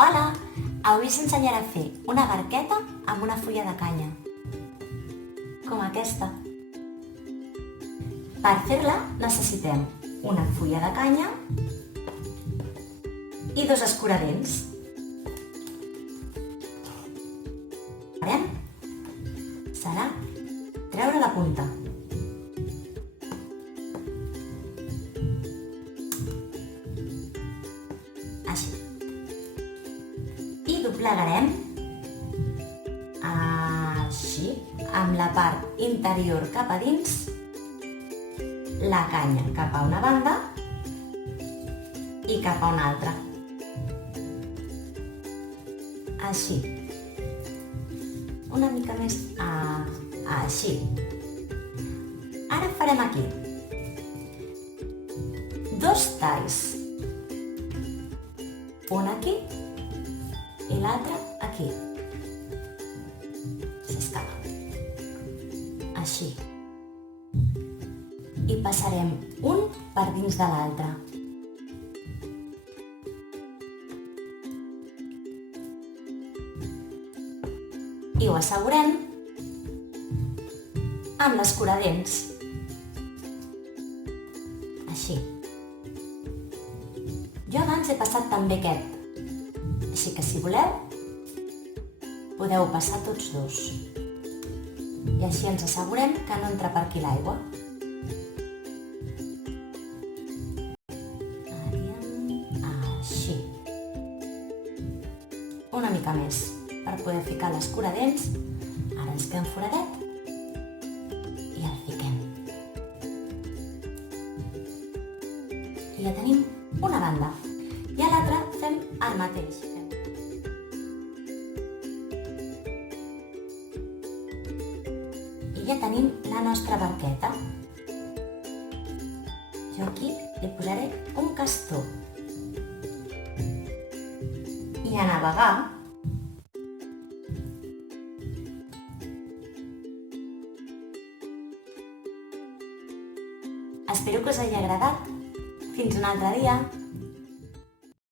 Hola! Avui us ensenyaré a fer una barqueta amb una fulla de canya, com aquesta. Per fer-la necessitem una fulla de canya i 2 escuradents. El que farem serà treure la punta. Així. I doblegarem així, amb la part interior cap a dins, la canya cap a una banda i cap a una altra. Així. Una mica més així. Ara farem aquí 2 talls. Un aquí i l'altre aquí. S'escapa. Així. I passarem un per dins de l'altre. I ho assegurem amb l'escuradents. Així. Jo abans he passat també aquest, així que si voleu podeu passar tots 2. I així ens assegurem que no entra per aquí l'aigua. Així. Una mica més per poder ficar l'escuradents. Ara ens queda un foradet i el fiquem. I ja tenim una banda. I a l'altra fem el mateix. I ja tenim la nostra barqueta. Jo aquí li posaré un castor. I a navegar espero que us hagi agradat. Fins un altre dia!